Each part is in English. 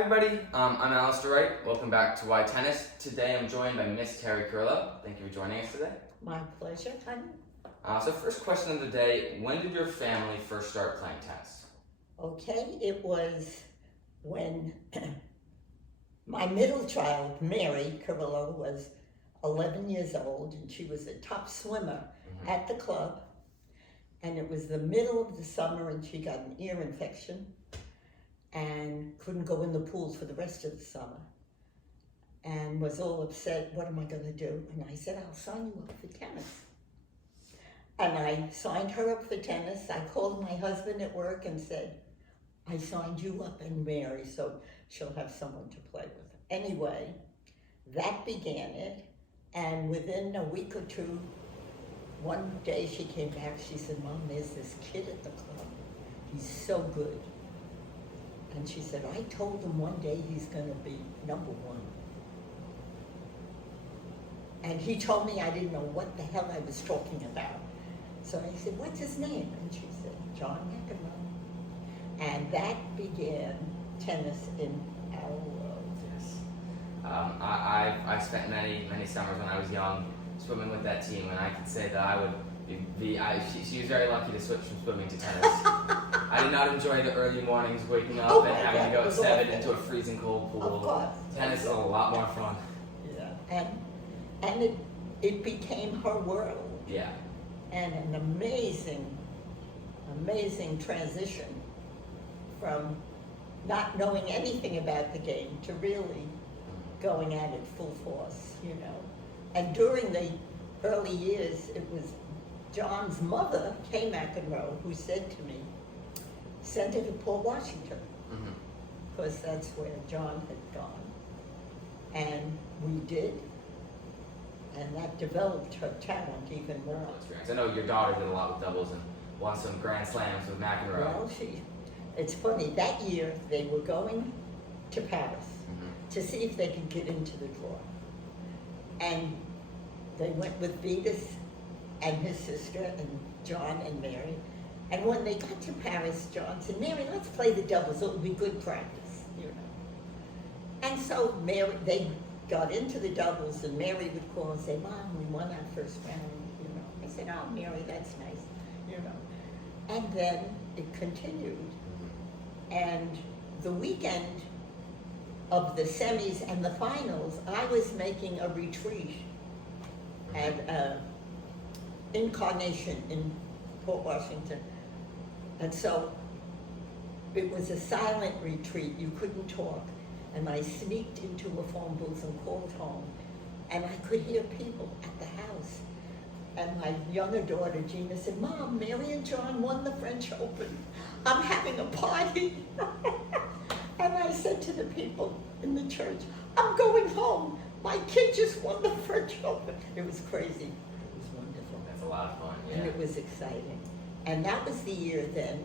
everybody, I'm Alistair Wright. Welcome back to Why Tennis. Today I'm joined by Miss Carillo. Thank you for joining us today. My pleasure, honey. So first question of the day, when did your family first start playing tennis? Okay, it was when my middle child, Mary Carillo, was 11 years old, and she was a top swimmer at the club. And it was the middle of the summer, and she got an ear infection and couldn't go in the pool for the rest of the summer. And was all upset, what am I going to do? And I said, I'll sign you up for tennis. And I signed her up for tennis. I called my husband at work and said, I signed you up and Mary, so she'll have someone to play with. Anyway, that began it. And within a week or two, one day she came back, she said, Mom, there's this kid at the club. He's so good. And she said, I told him one day he's gonna be number one. And he told me I didn't know what the hell I was talking about. So I said, what's his name? And she said, John McEnroe. And that began tennis in our world. Yes. I spent many summers when I was young swimming with that team, and I could say that I would she was very lucky to switch from swimming to tennis. I did not enjoy the early mornings waking up and having to go at 7 into a freezing cold pool. Of course. Tennis is a lot more fun. Yeah. And it became her world. Yeah. And an amazing transition from not knowing anything about the game to really going at it full force, you know. And during the early years, it was John's mother, Kay McEnroe, who said to me, send her to Port Washington, because that's where John had gone. And we did. And that developed her talent even more. I know your daughter did a lot with doubles and won some Grand Slams with McEnroe. Well, it's funny, that year they were going to Paris to see if they could get into the draw. And they went with Vitas and his sister and John and Mary. And when they got to Paris, John said, Mary, let's play the doubles, it'll be good practice, you know. And so they got into the doubles, and Mary would call and say, Mom, we won our first round, you know. I said, oh, Mary, that's nice, you know. And then it continued. And the weekend of the semis and the finals, I was making a retreat at Incarnation in Port Washington. And so it was a silent retreat, you couldn't talk. And I sneaked into a phone booth and called home. And I could hear people at the house. And my younger daughter, Gina, said, Mom, Mary and John won the French Open. I'm having a party. And I said to the people in the church, I'm going home. My kid just won the French Open. It was crazy. It was wonderful. That's a lot of fun, yeah. And it was exciting. And that was the year then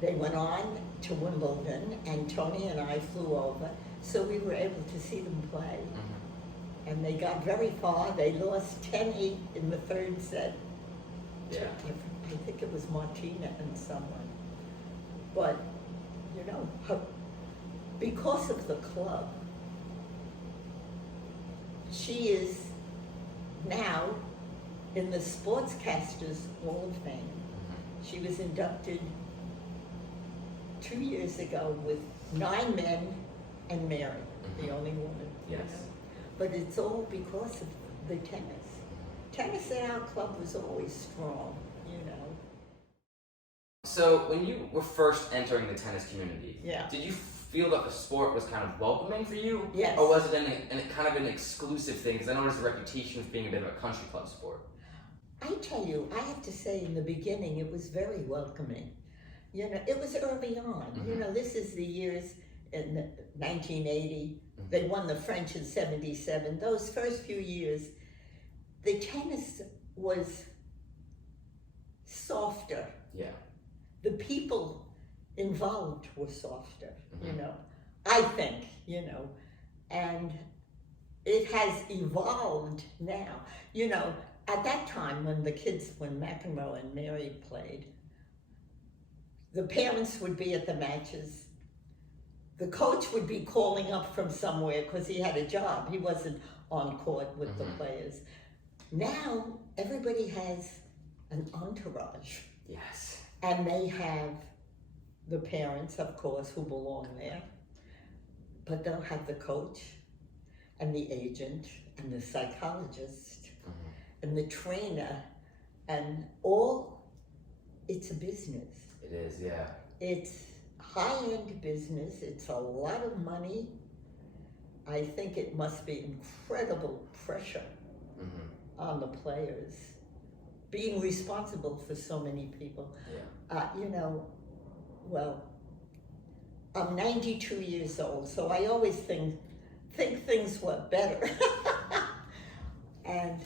they went on to Wimbledon, and Tony and I flew over, so we were able to see them play. And they got very far. They lost 10-8 in the third set. Yeah. I think it was Martina and someone. But, you know, because of the club, she is now in the Sportscasters Hall of Fame. She was inducted 2 years ago with 9 men and Mary, the only woman. Yes. You know? But it's all because of the tennis. Tennis at our club was always strong, you know. So when you were first entering the tennis community, Yeah. did you feel that the sport was kind of welcoming for you? Yes. Or was it kind of an exclusive thing? Because I noticed the reputation of being a bit of a country club sport. I tell you, I have to say in the beginning, it was very welcoming. You know, it was early on. You know, this is the years in 1980. They won the French in 77. Those first few years, the tennis was softer. Yeah. The people involved were softer, you know, I think, you know, and it has evolved now. You know, at that time when McEnroe and Mary played, the parents would be at the matches, the coach would be calling up from somewhere because he had a job. He wasn't on court with the players. Now, everybody has an entourage. Yes. And they have the parents, of course, who belong there. But they'll have the coach and the agent and the psychologist and the trainer and all. It's a business. It is, yeah. It's high-end business. It's a lot of money. I think it must be incredible pressure on the players, being responsible for so many people. Yeah. Well, I'm 92 years old, so I always think things were better. And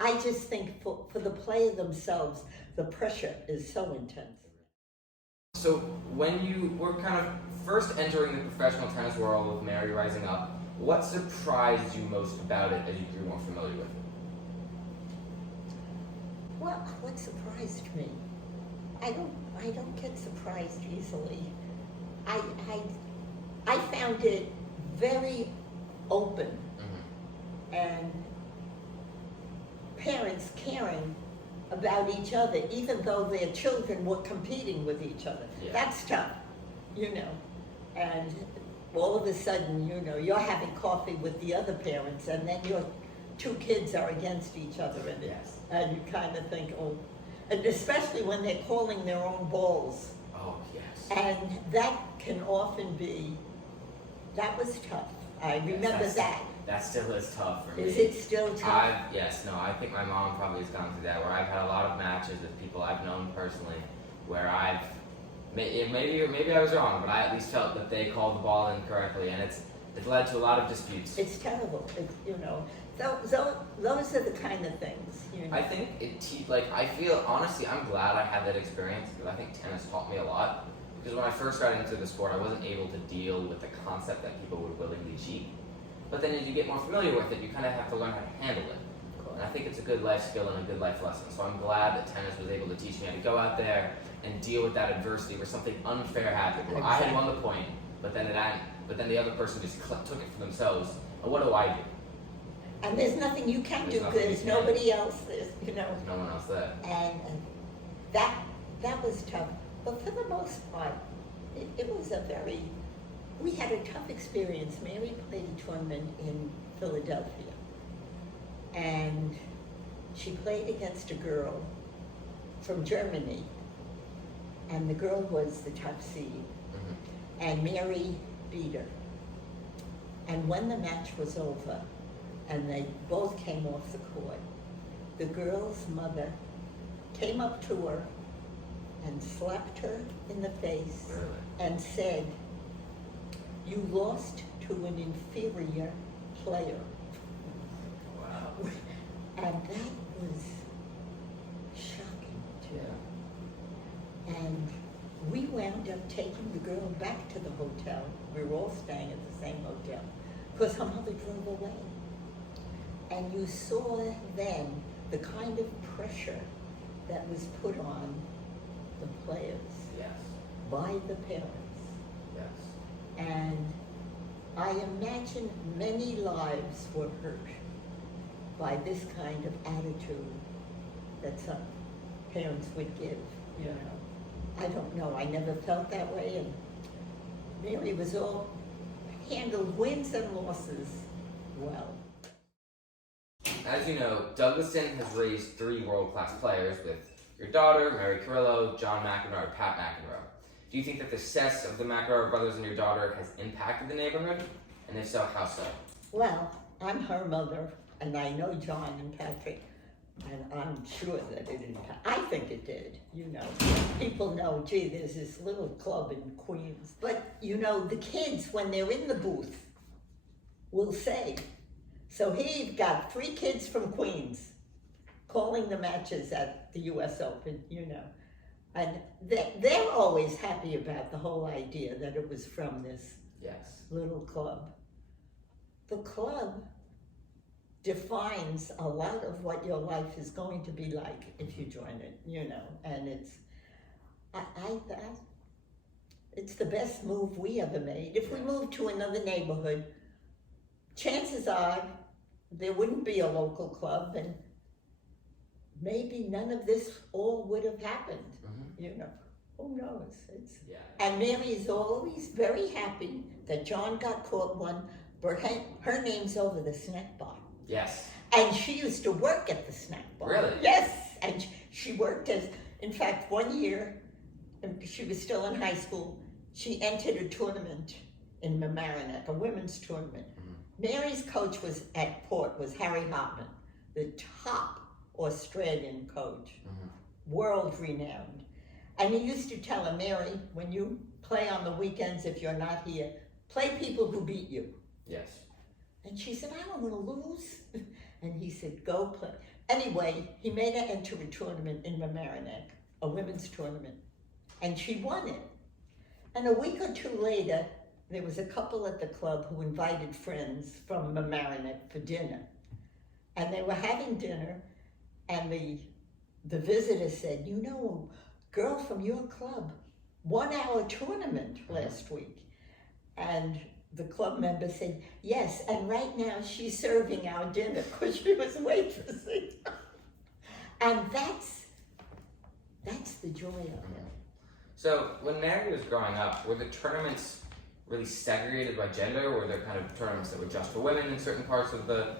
I just think for the player themselves, the pressure is so intense. So when you were kind of first entering the professional tennis world with Mary rising up, what surprised you most about it as you grew more familiar with it? Well, what surprised me? I don't get surprised easily. I found it very open and parents caring about each other, even though their children were competing with each other. Yeah. That's tough, and all of a sudden, you're having coffee with the other parents, and then your two kids are against each other, and you kind of think, oh, and especially when they're calling their own balls. Oh, yes. And that can often be, that was tough. I remember that. That still is tough for me. Is it still tough? I think my mom probably has gone through that, where I've had a lot of matches with people I've known personally, where maybe I was wrong, but I at least felt that they called the ball incorrectly, and it's led to a lot of disputes. It's terrible. Those are the kind of things. I think I feel, honestly, I'm glad I had that experience, because I think tennis taught me a lot. Because when I first got into the sport, I wasn't able to deal with the concept that people would willingly cheat. But then as you get more familiar with it, you kind of have to learn how to handle it. And I think it's a good life skill and a good life lesson. So I'm glad that tennis was able to teach me how to go out there and deal with that adversity where something unfair happened. Where I had won the point, but then the other person just took it for themselves. And what do I do? And there's nothing you can do because there's nobody else. There's no one else there. And that was tough. But for the most part, it was we had a tough experience. Mary played a tournament in Philadelphia, and she played against a girl from Germany, and the girl was the top seed, and Mary beat her. And when the match was over, and they both came off the court, the girl's mother came up to her and slapped her in the face and said, "You lost to an inferior player." Wow. And that was shocking too. Yeah. And we wound up taking the girl back to the hotel. We were all staying at the same hotel because her mother drove away. And you saw then the kind of pressure that was put on the players by the parents. Yes. And I imagine many lives were hurt by this kind of attitude that some parents would give, I don't know, I never felt that way, and Mary was all handled wins and losses well. As you know, Douglaston has raised 3 world-class players with your daughter, Mary Carillo, John McEnroe, and Pat McEnroe. Do you think that the success of the McEnroe brothers and your daughter has impacted the neighborhood? And if so, how so? Well, I'm her mother, and I know John and Patrick, and I'm sure that it impacted. I think it did, People know, gee, there's this little club in Queens. But, the kids, when they're in the booth, will say, so here you've got 3 kids from Queens calling the matches at the U.S. Open, And they're always happy about the whole idea that it was from this little club. The club defines a lot of what your life is going to be like if you join it, And it's, It's the best move we ever made. If we moved to another neighborhood, chances are there wouldn't be a local club, and maybe none of this all would have happened. You know, who knows? And Mary is always very happy that John got caught one, but her name's over the snack bar. Yes. And she used to work at the snack bar. Really? Yes. And she worked as, in fact, one year, she was still in high school, she entered a tournament in Mamaroneck, a women's tournament. Mary's coach was at Port, was Harry Hartman, the top Australian coach, world renowned. And he used to tell her, Mary, when you play on the weekends, if you're not here, play people who beat you. Yes. And she said, I don't want to lose. And he said, go play. Anyway, he made her enter a tournament in Mamaroneck, a women's tournament. And she won it. And a week or two later, there was a couple at the club who invited friends from Mamaroneck for dinner. And they were having dinner, and the visitor said, you know, a girl from your club won our tournament last week. And the club member said, yes, and right now she's serving our dinner because she was waitressing. And that's the joy of it. So when Mary was growing up, were the tournaments really segregated by gender, or were there kind of tournaments that were just for women in certain parts of the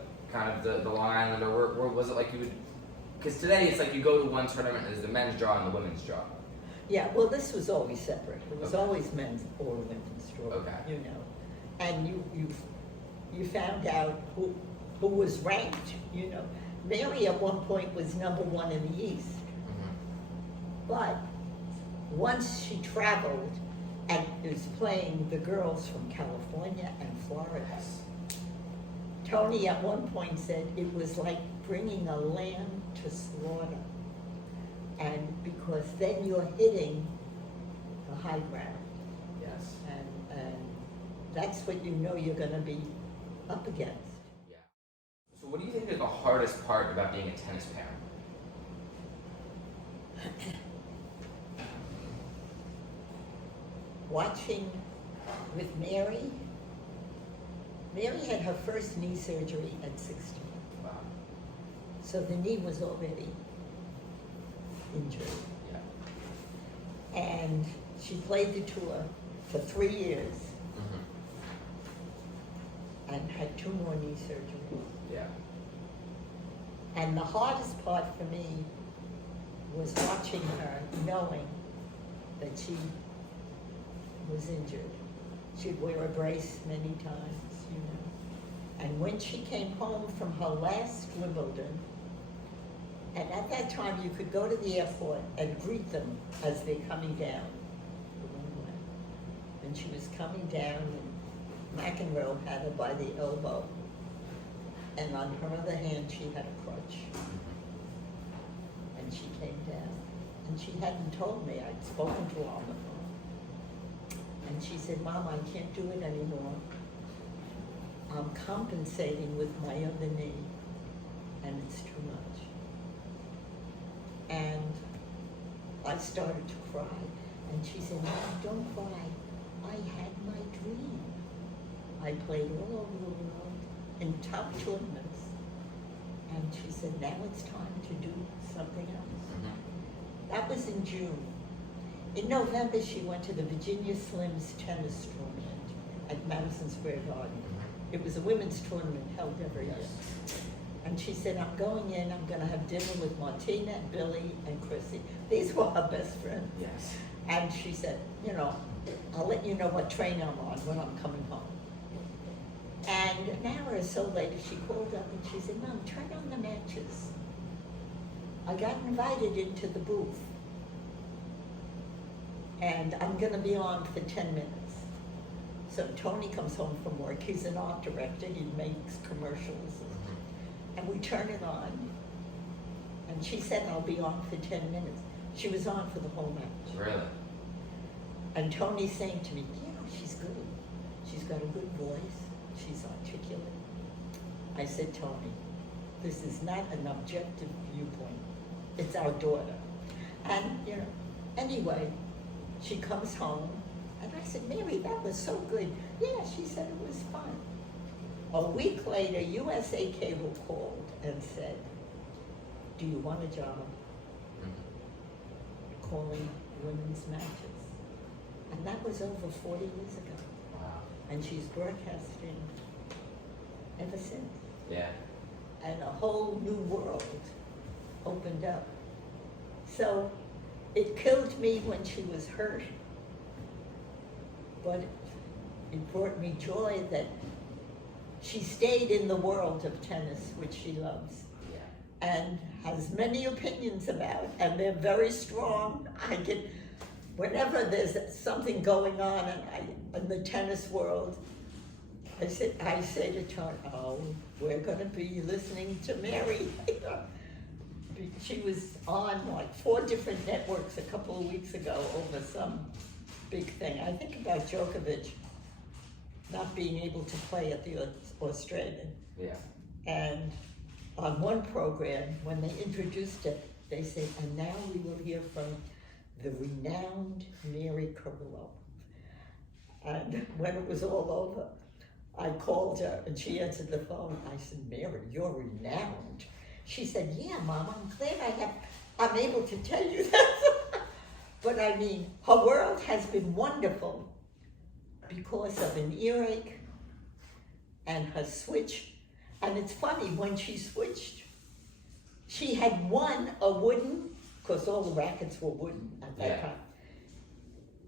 Long Island, or was it like you would, because today it's like you go to one tournament and there's the men's draw and the women's draw. Yeah, well, this was always separate. It was always men's or women's draw. Okay. You know, and you found out who was ranked. You know, Mary at one point was #1 in the East, but once she traveled and was playing the girls from California and Florida, Tony at one point said it was like bringing a lamb to slaughter. And because then you're hitting the high ground. Yes. And that's what you know you're going to be up against. Yeah. So what do you think is the hardest part about being a tennis parent? Watching with Mary. Mary had her first knee surgery at 16. Wow. So the knee was already injured. Yeah. And she played the tour for 3 years and had 2 more knee surgeries. Yeah. And the hardest part for me was watching her, knowing that she was injured. She'd wear a brace many times, you know. And when she came home from her last Wimbledon, and at that time you could go to the airport and greet them as they're coming down the runway. And she was coming down, and McEnroe had her by the elbow. And on her other hand, she had a crutch. And she came down. And she hadn't told me. I'd spoken to her on the phone. And she said, Mom, I can't do it anymore. I'm compensating with my other knee, and it's too much. And I started to cry. And she said, Mom, don't cry. I had my dream. I played all over the world in top tournaments. And she said, now it's time to do something else. That was in June. In November, she went to the Virginia Slims tennis tournament at Madison Square Garden. It was a women's tournament held every year. And she said, I'm going in, I'm going to have dinner with Martina, Billy, and Chrissy. These were her best friends. Yes. And she said, you know, I'll let you know what train I'm on when I'm coming home. And an hour or so later, she called up and she said, Mom, turn on the matches. I got invited into the booth. And I'm going to be on for 10 minutes. So Tony comes home from work. He's an art director. He makes commercials. And we turn it on. And she said, I'll be on for 10 minutes. She was on for the whole match. Really? And Tony's saying to me, you know, she's good. She's got a good voice. She's articulate. I said, Tony, this is not an objective viewpoint. It's our daughter. And, you know, anyway, she comes home And I said, Mary, that was so good. Yeah, she said it was fun. A week later, USA Cable called and said, do you want a job calling women's matches? And that was over 40 years ago. Wow. And she's broadcasting ever since. Yeah. And a whole new world opened up. So it killed me when she was hurt, but it brought me joy that she stayed in the world of tennis, which she loves, and has many opinions about, and they're very strong. I get, whenever there's something going on in the tennis world, I say to Tony, oh, we're going to be listening to Mary. She was on like 4 different networks a couple of weeks ago over some big thing. I think about Djokovic not being able to play at the Australian. Yeah. And on one program, when they introduced it, they said, and now we will hear from the renowned Mary Carillo. And when it was all over, I called her and she answered the phone. I said, Mary, you're renowned. She said, yeah, Mom, I'm glad I'm able to tell you that. But I mean, her world has been wonderful because of an earache and her switch. And it's funny, when she switched, she had won a wooden, because all the rackets were wooden at that time.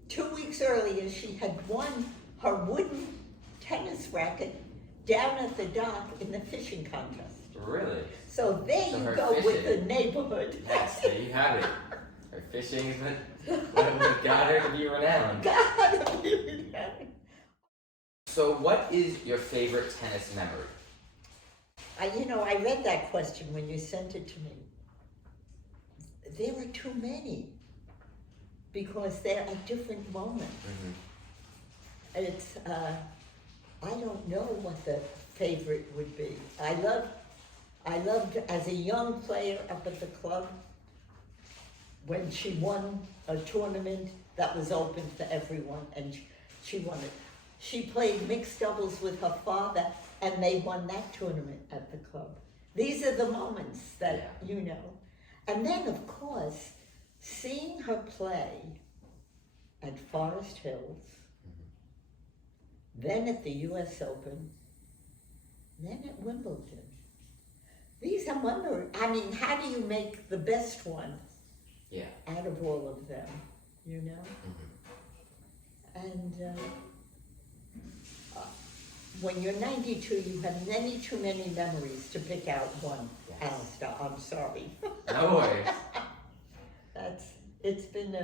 2 weeks earlier, she had won her wooden tennis racket down at the dock in the fishing contest. Really? So there you go with the neighborhood. Yes, there you have it. Her fishing is what got her to be renowned. Got to be renowned. So what is your favorite tennis memory? I read that question when you sent it to me. There are too many because they're at different moments. Mm-hmm. It's, I don't know what the favorite would be. I loved as a young player up at the club when she won a tournament that was open for everyone and she won it. She played mixed doubles with her father and they won that tournament at the club. These are the moments that, And then, of course, seeing her play at Forest Hills, then at the US Open, then at Wimbledon. These are memories. I mean, how do you make the best one out of all of them, Mm-hmm. And when you're 92, you have too many memories to pick out one. Yes. Alistair, I'm sorry. No worries. It's been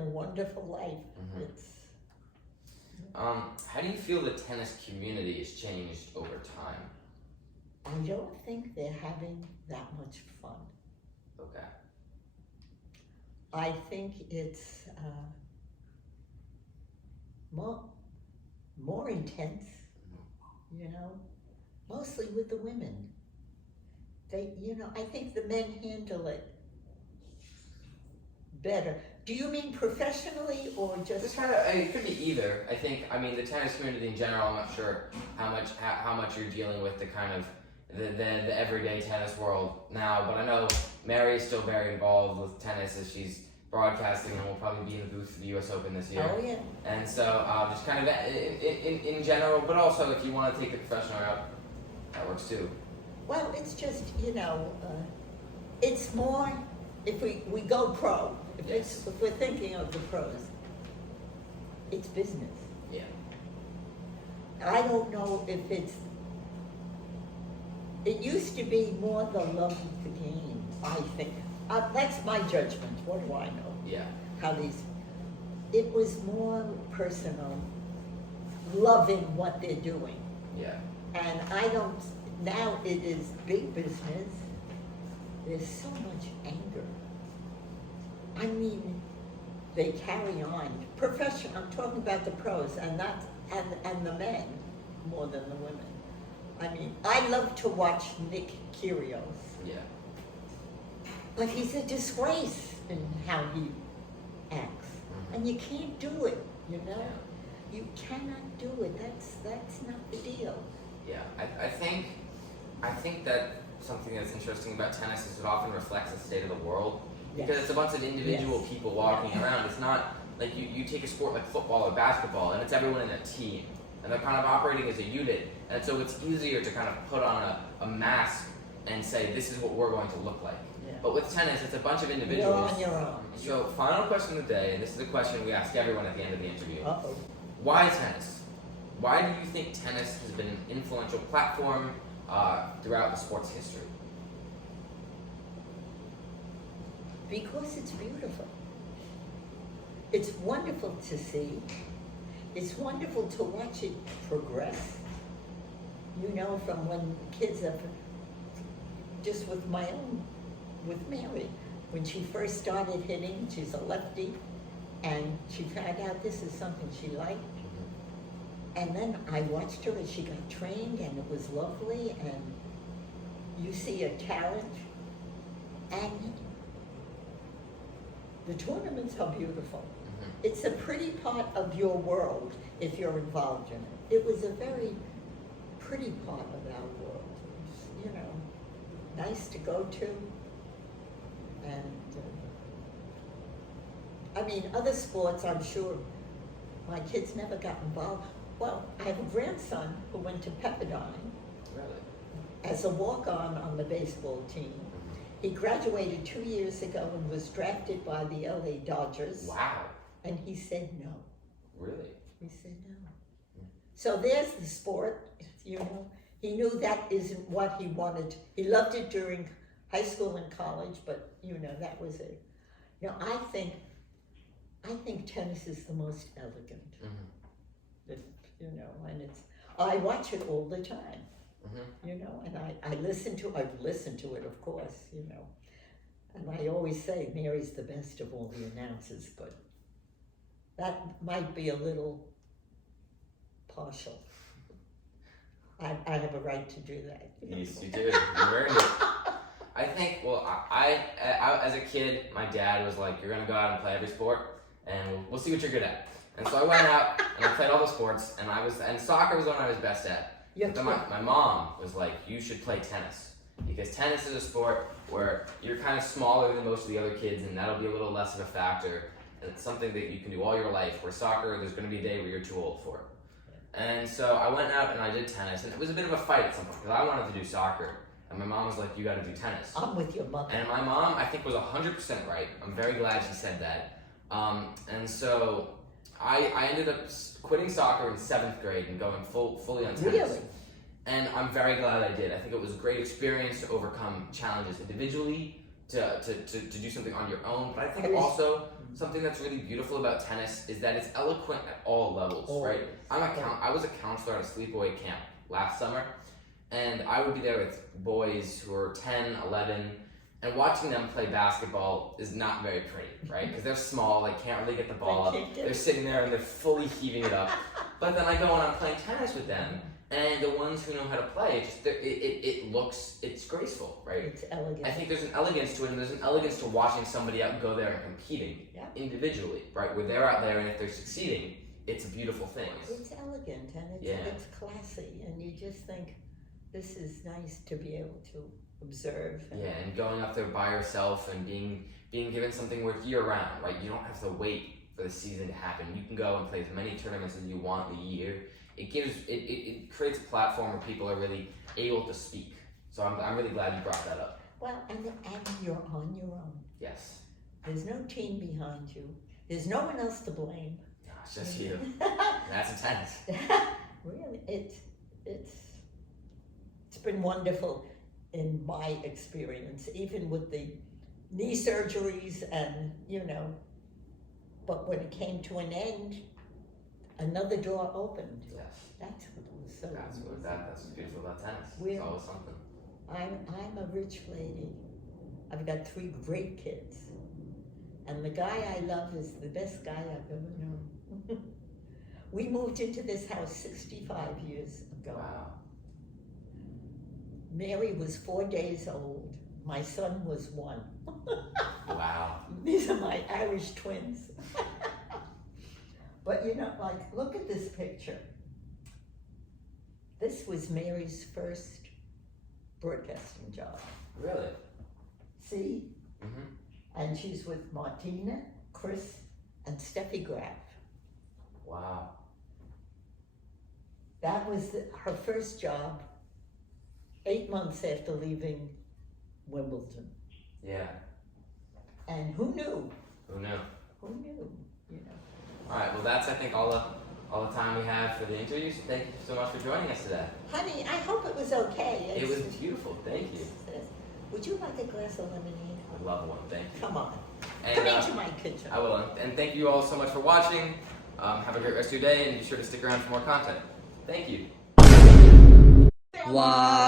a wonderful life. Mm-hmm. How do you feel the tennis community has changed over time? I don't think they're having that much fun. Okay. I think it's more intense, mostly with the women. They, I think the men handle it better. Do you mean professionally or just? It could be either. The tennis community in general, I'm not sure how much you're dealing with the kind of the everyday tennis world now, but I know Mary is still very involved with tennis as she's broadcasting and will probably be in the booth for the US Open this year. Oh, yeah. And so just kind of in general, but also if you want to take the professional route, that works too. Well, it's just, it's more, if we go pro, if we're thinking of the pros, it's business. Yeah. I don't know if it used to be more the love of the game, I think. That's my judgment. What do I know? Yeah. It was more personal, loving what they're doing. Yeah. And now it is big business. There's so much anger. I mean, they carry on. I'm talking about the pros and the men more than the women. I mean, I love to watch Nick Kyrgios. Yeah. But he's a disgrace in how he acts. And you can't do it, you know? You cannot do it. That's not the deal. Yeah, I think that something that's interesting about tennis is it often reflects the state of the world. Because Yes. it's a bunch of individual Yes. people walking around. It's not like you take a sport like football or basketball and it's everyone in a team. And they're kind of operating as a unit. And so it's easier to kind of put on a mask and say, this is what we're going to look like. Yeah. But with tennis, it's a bunch of You're individuals. on your own. So, final question of the day, and this is a question we ask everyone at the end of the interview. Uh-oh. Why tennis? Why do you think tennis has been an influential platform throughout the sport's history? Because it's beautiful. It's wonderful to see. It's wonderful to watch it progress. You know, from when kids are, just with Mary, when she first started hitting, she's a lefty, and she found out this is something she liked. And then I watched her as she got trained, and it was lovely, and you see a talent, and the tournaments are beautiful. It's a pretty part of your world if you're involved in it. It was a very pretty part of our world. It was, you know, nice to go to. And I mean, other sports, I'm sure my kids never got involved. Well, I have a grandson who went to Pepperdine Really? as a walk-on the baseball team. He graduated 2 years ago and was drafted by the LA Dodgers. Wow. And he said no. Really? He said no. So there's the sport, you know. He knew that isn't what he wanted. He loved it during high school and college, but you know, that was it. You know, I think tennis is the most elegant. You know, and I watch it all the time. You know, and I've listened to it, of course, you know. And I always say Mary's the best of all the announcers, but that might be a little partial. I have a right to do that. Yes, you do. You're very good. I think, well, I as a kid, my dad was like, you're going to go out and play every sport, and we'll see what you're good at. And so I went out, and I played all the sports, and soccer was the one I was best at. But then my mom was like, you should play tennis. Because tennis is a sport where you're kind of smaller than most of the other kids, and that'll be a little less of a factor. And it's something that you can do all your life, where soccer, there's going to be a day where you're too old for it. And so I went out and I did tennis, and it was a bit of a fight at some point, because I wanted to do soccer. And my mom was like, you got to do tennis. I'm with your mother. And my mom, I think, was 100% right. I'm very glad she said that. And so I ended up quitting soccer in 7th grade and going fully on tennis. Really? And I'm very glad I did. I think it was a great experience to overcome challenges individually, to do something on your own. But I think also something that's really beautiful about tennis is that it's eloquent at all levels, right? I was a counselor at a sleepaway camp last summer, and I would be there with boys who are 10, 11, and watching them play basketball is not very pretty, right? Because they're small, they can't really get the ball up. They're sitting there and they're fully heaving it up. But then I go and I'm playing tennis with them, and the ones who know how to play, it's graceful, right? It's elegant. I think there's an elegance to it, and there's an elegance to watching somebody out go there and competing individually, right? Where they're out there, and if they're succeeding, it's a beautiful thing. It's elegant, and it's classy, and you just think, this is nice to be able to observe. And going up there by yourself and being given something where year round, right? You don't have to wait for the season to happen. You can go and play as many tournaments as you want in a year. It creates a platform where people are really able to speak. So I'm really glad you brought that up. Well, and you're on your own. Yes. There's no team behind you. There's no one else to blame. No, it's just you. That's intense. Really, it's been wonderful in my experience, even with the knee surgeries and, you know, but when it came to an end, another door opened. Yes. That's what was so That's what's beautiful about tennis. We're- It's always something. I'm a rich lady. I've got 3 great kids. And the guy I love is the best guy I've ever known. We moved into this house 65 years ago. Wow. Mary was 4 days old. My son was 1. Wow. These are my Irish twins. But you know, like, look at this picture. This was Mary's first broadcasting job. Really? See? Mm-hmm. And she's with Martina, Chris, and Steffi Graf. Wow. That was her first job 8 months after leaving Wimbledon. Yeah. And who knew? Who knew? Who knew? You know. All right. Well, that's I think all the time we have for the interview. So thank you so much for joining us today. Honey, I hope it was okay. It was beautiful. Thank you. Would you like a glass of lemonade? I love one. Thank you. Come on. And, Come into my kitchen. I will. And thank you all so much for watching. Have a great rest of your day, and be sure to stick around for more content. Thank you. Wow.